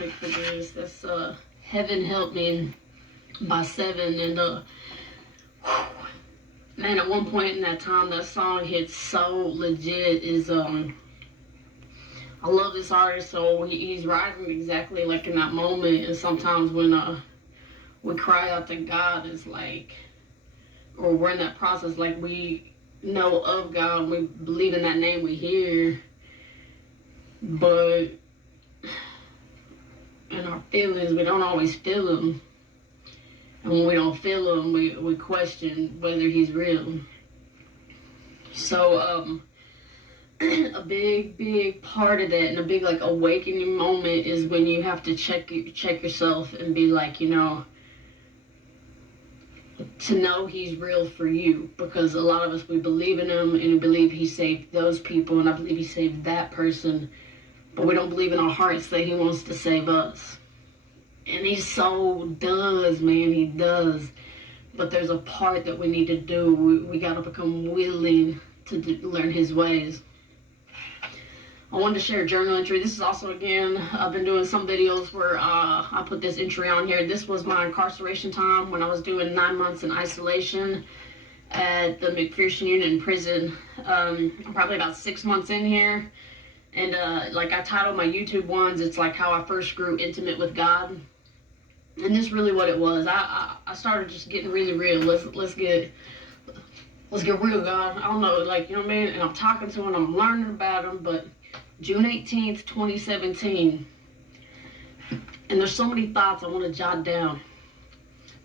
topic for this. That's Heaven Help Me by Seven. And man, at one point in that time, that song hit so legit. I love this artist, so he's writing exactly like in that moment. And sometimes when we cry out to God, it's like, or we're in that process, like we know of God, we believe in that name we hear, but in our feelings, we don't always feel him. And when we don't feel him, we question whether he's real. So, a big part of that, and a big like awakening moment, is when you have to check yourself and be like, to know he's real for you. Because a lot of us, we believe in him and we believe he saved those people, and I believe he saved that person, but we don't believe in our hearts that he wants to save us. And he so does, man, he does. But there's a part that we need to do. We got to become willing to learn his ways. I wanted to share a journal entry. This is also, again, I've been doing some videos where I put this entry on here. This was my incarceration time when I was doing 9 months in isolation at the McPherson Union Prison. I'm probably about 6 months in here. And like I titled my YouTube ones, it's like how I first grew intimate with God. And this is really what it was. I started just getting really real. Let's get real, God. I don't know, like, you know what I mean? And I'm talking to him, I'm learning about him, but June 18th, 2017. And there's so many thoughts I want to jot down,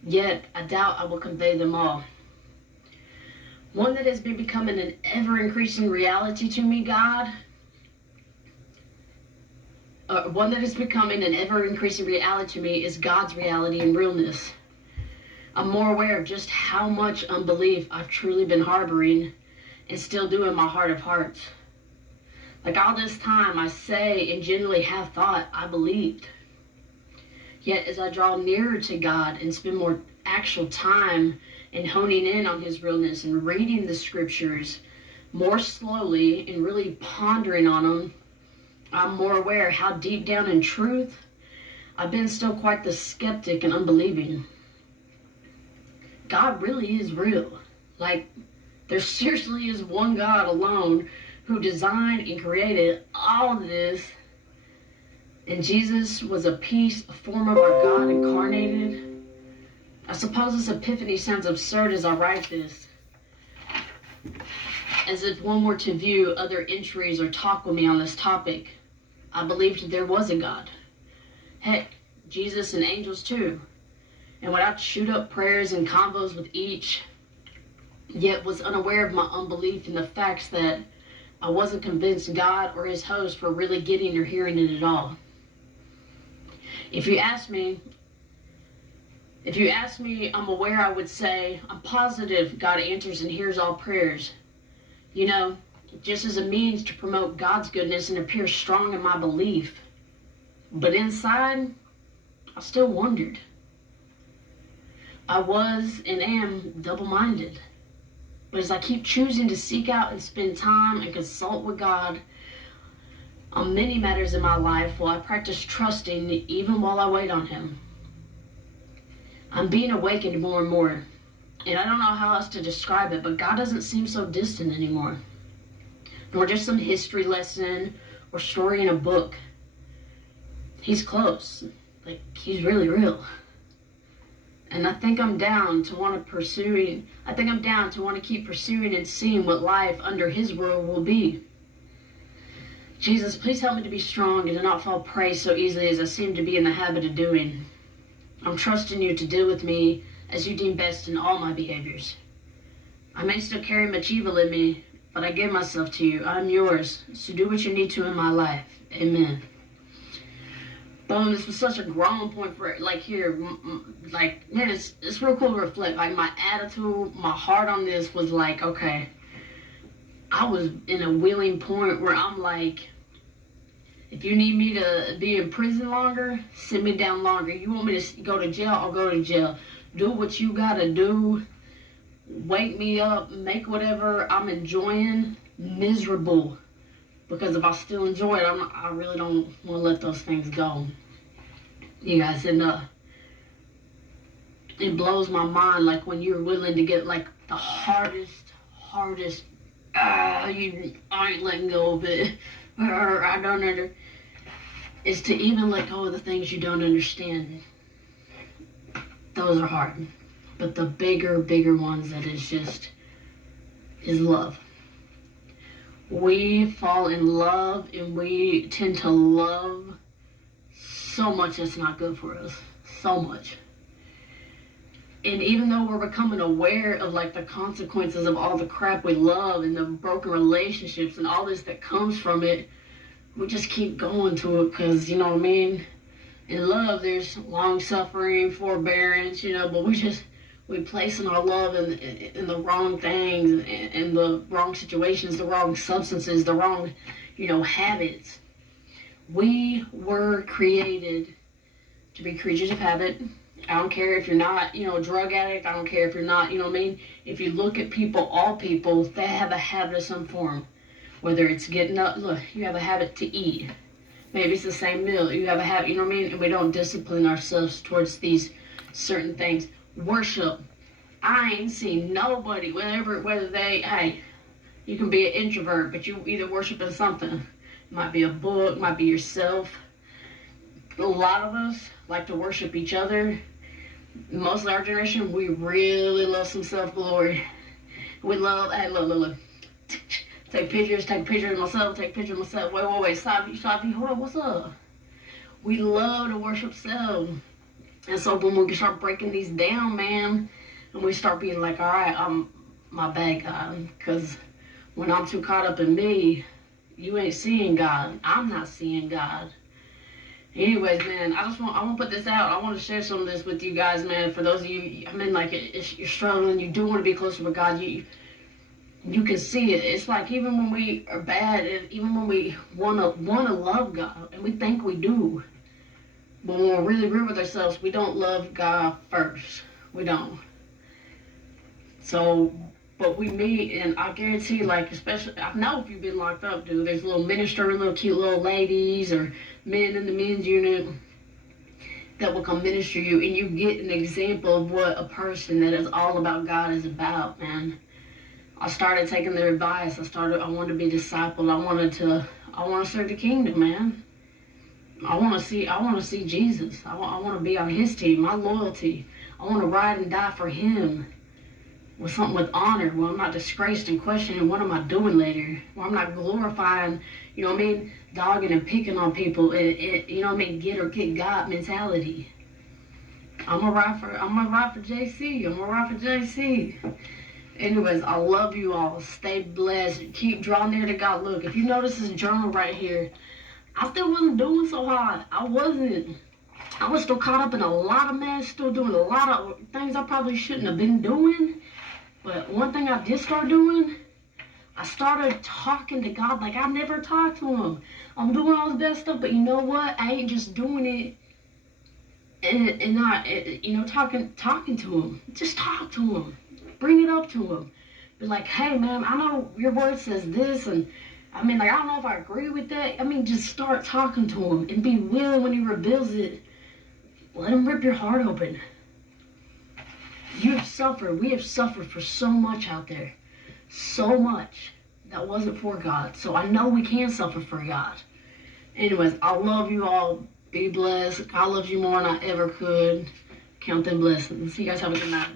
yet I doubt I will convey them all. One that has been becoming an ever-increasing reality to me, God. One that is becoming an ever-increasing reality to me is God's reality and realness. I'm more aware of just how much unbelief I've truly been harboring and still do in my heart of hearts. Like all this time, I say and genuinely have thought I believed. Yet as I draw nearer to God and spend more actual time in honing in on his realness and reading the scriptures more slowly and really pondering on them, I'm more aware how deep down in truth I've been still quite the skeptic and unbelieving. God really is real. Like, there seriously is one God alone who designed and created all of this. And Jesus was a form of our God incarnated. I suppose this epiphany sounds absurd as I write this, as if one were to view other entries or talk with me on this topic. I believed there was a God. Heck, Jesus and angels too. And would I shoot up prayers and combos with each, yet was unaware of my unbelief in the facts that I wasn't convinced God or his host were really getting or hearing it at all. If you ask me, I'm aware, I would say, I'm positive God answers and hears all prayers. Just as a means to promote God's goodness and appear strong in my belief. But inside, I still wondered. I was and am double-minded. But as I keep choosing to seek out and spend time and consult with God on many matters in my life, while I practice trusting even while I wait on him, I'm being awakened more and more. And I don't know how else to describe it, but God doesn't seem so distant anymore. Nor just some history lesson or story in a book. He's close. Like, he's really real. And I think I'm down to want to keep pursuing and seeing what life under his world will be. Jesus, please help me to be strong and to not fall prey so easily as I seem to be in the habit of doing. I'm trusting you to deal with me as you deem best in all my behaviors. I may still carry much evil in me, but I give myself to you. I'm yours, so do what you need to in my life. Amen. Boom, this was such a growing point for, like, here, like, man, it's real cool to reflect. Like, my attitude, my heart on this was like, okay, I was in a willing point where I'm like, if you need me to be in prison longer, send me down longer. You want me to go to jail, I'll go to jail. Do what you gotta do. Wake me up, make whatever I'm enjoying miserable. Because if I still enjoy it, I really don't want to let those things go. You guys, and it blows my mind, like when you're willing to get like the hardest, I ain't letting go of it, or I don't under, is to even let go of the things you don't understand. Those are hard. But the bigger ones that is love. We fall in love and we tend to love so much that's not good for us. So much. And even though we're becoming aware of like the consequences of all the crap we love and the broken relationships and all this that comes from it, we just keep going to it because, you know what I mean? In love, there's long suffering, forbearance, but we placing our love in the wrong things, in the wrong situations, the wrong substances, the wrong, habits. We were created to be creatures of habit. I don't care if you're not, a drug addict. I don't care if you're not, you know what I mean? If you look at people, all people, they have a habit of some form. Whether it's getting up, look, you have a habit to eat. Maybe it's the same meal. You have a habit, you know what I mean? And we don't discipline ourselves towards these certain things. Worship. I ain't seen nobody, whether they, hey, you can be an introvert, but you either worshiping something. It might be a book, might be yourself. A lot of us like to worship each other. Most of our generation, we really love some self-glory. We love, hey, look. Take pictures of myself, take pictures of myself. Wait, stop, hold on, what's up? We love to worship self. And so when we start breaking these down, man, and we start being like, all right, I'm my bad, God. Because when I'm too caught up in me, you ain't seeing God. I'm not seeing God. Anyways, man, I want to put this out. I want to share some of this with you guys, man. For those of you, like, if you're struggling, you do want to be closer with God, you can see it. It's like even when we are bad, and even when we wanna love God, and we think we do, but when we're really real with ourselves, we don't love God first. We don't. So, but we meet, and I guarantee, like, especially, I know if you've been locked up, dude, there's little cute little ladies or men in the men's unit that will come minister you, and you get an example of what a person that is all about God is about, man. I started taking their advice. I wanted to be discipled. I want to serve the kingdom, man. I want to see Jesus. I want to be on his team, my loyalty. I want to ride and die for him with honor, where I'm not disgraced and questioning what am I doing later, where I'm not glorifying, dogging and picking on people, get or get God mentality. I'm gonna ride for JC. I'm gonna ride for JC. Anyways, I love you all. Stay blessed. Keep drawing near to God. Look, if you notice this journal right here, I still wasn't doing so hot. I wasn't. I was still caught up in a lot of mess, still doing a lot of things I probably shouldn't have been doing. But one thing I did start doing, I started talking to God like I never talked to him. I'm doing all this stuff, but you know what? I ain't just doing it and not, talking to him. Just talk to him. Bring it up to him. Be like, hey, man, I know your word says this, and I don't know if I agree with that. Just start talking to him and be willing when he reveals it. Let him rip your heart open. We have suffered for so much out there. So much that wasn't for God. So I know we can suffer for God. Anyways, I love you all. Be blessed. God loves you more than I ever could. Count them blessings. You guys have a good night.